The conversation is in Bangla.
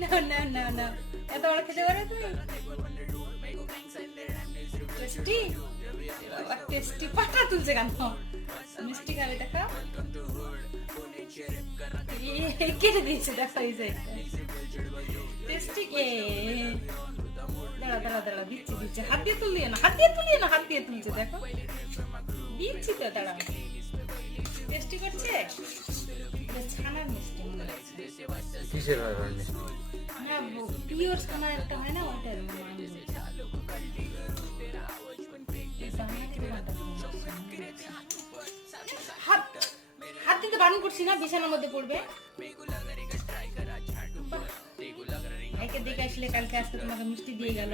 না না না না, এত বড় খেতে পারে তুমি? টেস্টি, টেস্টি পাটা তুলছে কেন? মিষ্টি খাবে দেখা, কেটে দিয়েছে দেখা, এই সাইডটা টেস্টি কে। দাঁড়া দাঁড়া দাঁড়া, দিচ্ছি দিচ্ছি, হাত দিয়ে তুলিয়ে না, হাত দিয়ে তুলিয়ে না, হাত দিয়ে তুলছে দেখো, দিচ্ছি তো, দাঁড়া। টেস্টি করছে, এটা ছানার মিষ্টি মনে হচ্ছে। কিসের হয় ভাই মিষ্টি? হ্যাঁ, পিওর ছানার একটা হয় না, ওইটার হাত, হাত দিতে বারণ করছি না, বিছানার মধ্যে পড়বে। একে দেখে আসলে কালকে আসতে তোমাকে মিষ্টি দিয়ে গেল।